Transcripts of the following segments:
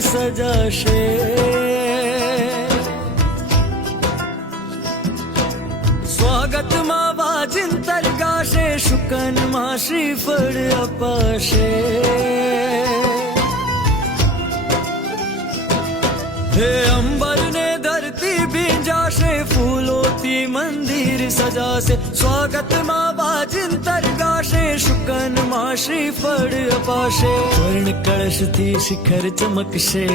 સજાશે. સ્વાગતમાં વાજિંતર ગાશે, શુકનમાં શ્રીફળ અપાશે. હે અંબર ને ધરતી ભીંજાશે, ફૂલોથી મંદિર સજાશે. સ્વાગતમાં વાજિંતર ગાશે, શુકનમાં શ્રીફળ અપાશે. સ્વર્ણ કળશથી શિખર ચમકશે,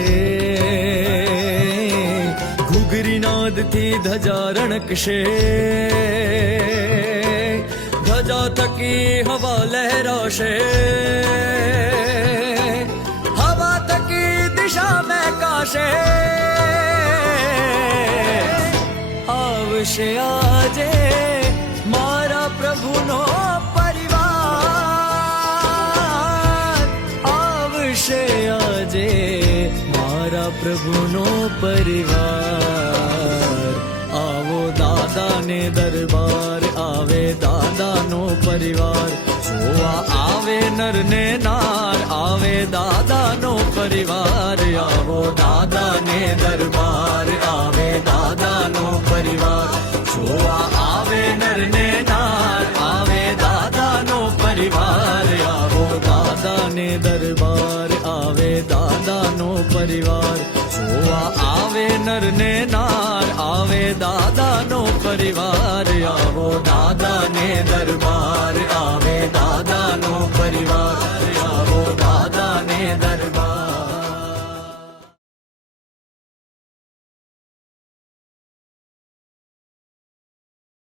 ઘૂઘરી નાદથી ધજા રણકશે. ધજા થકી હવા લહેરાશે, હવા થકી દિશા મહેકાશે. આવશે આજે મારા પ્રભુનો પરિવાર. આવશે આજે મારા પ્રભુનો પરિવાર. આવો દાદાને દરબાર, આવે દાદાનો પરિવાર. જોવા આવે નર ને નાર, આવે દાદાનો પરિવાર. આવો દાદાને દરબાર, આવે દાદાનો પરિવાર. જોવા આવે નર ને નાર, આવે દાદાનો પરિવાર. આવો દાદાને દરબાર, આવે દાદાનો પરિવાર. જોવા આવે નર ને નાર, આવે દાદાનો પરિવાર. આવો દાદાને દરબાર, આવે દાદાનો પરિવાર.